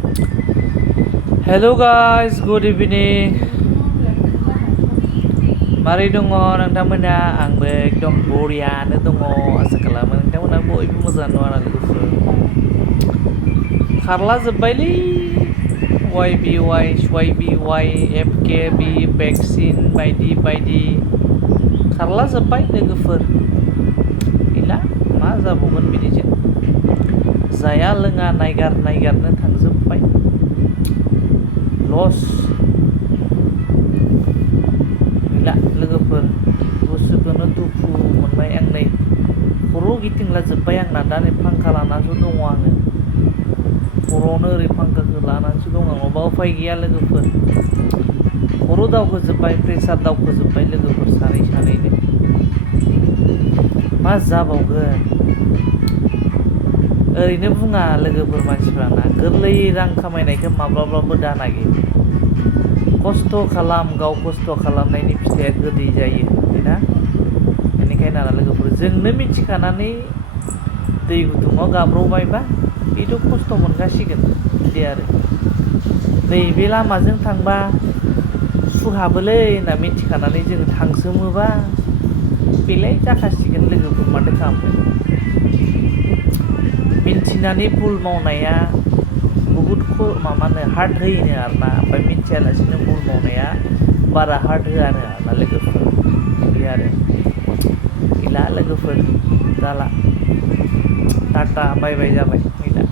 Hello guys, good evening. Mari dङ नोंथांमोना आंबो एकदम बरियानो दङ आसा खालामो नोंथांमोना बयबो मोजां दङ आरो लोगोफोर खारला जोब्बायलै YBY FKB भेक्सिन बायदि बायदि खारला जोब्बाय लोगोफोर गैला मा जाबावगोन बिदिजों जाया लोङा नायगारनो थांजोब्बाय लस गैला लोगोफोर गोसोखौनो दुखु मोनबाय आं नै खर' गिदिंला जोब्बाय आंना दा नै फांखा लानानैसो दङ आङो खर'आवनो ओरै फांखाखौ लानानैसो दङ आं माबा उफाय गैया लोगोफोर खर' दावखोजोब्बाय प्रेसार दावखोजोब्बाय लोगोफोर सानैनो मा जाबावगोन ओरैनो बुङा लोगोफोर मानसिफ्राना गोरलै रां खामायनायखौ माब्लाबाबो दा नागिर खस्थ' खालाम गाव खस्थ' खालामनायनि फिथाइया गोदै जायो ना बेनिखायनो आरो लोगोफोर जोंनो मिथिखानानै दै गुदुङाव गाब्र'बायबा बेथ' खस्थ' मोनगासिगोन बिदि आरो नैबे लामाजों थांबा सुहाबोलै होनना मिथिखानानै जों थांसोमोबा बेलाय जाखासिगोन लोगोफोर माथो खालामनो मिन्थिनानै भुल मावनाया बहुद माबानो हार्ड होयोनो आरोना ओमफ्राय मिथियालासिनो भुल मावनाया बारा हार्ड होआनो आरोना लोगोफोर बिदि आरो गैला लोगोफोर जाला टाटा बाय बाय जाबाय गैला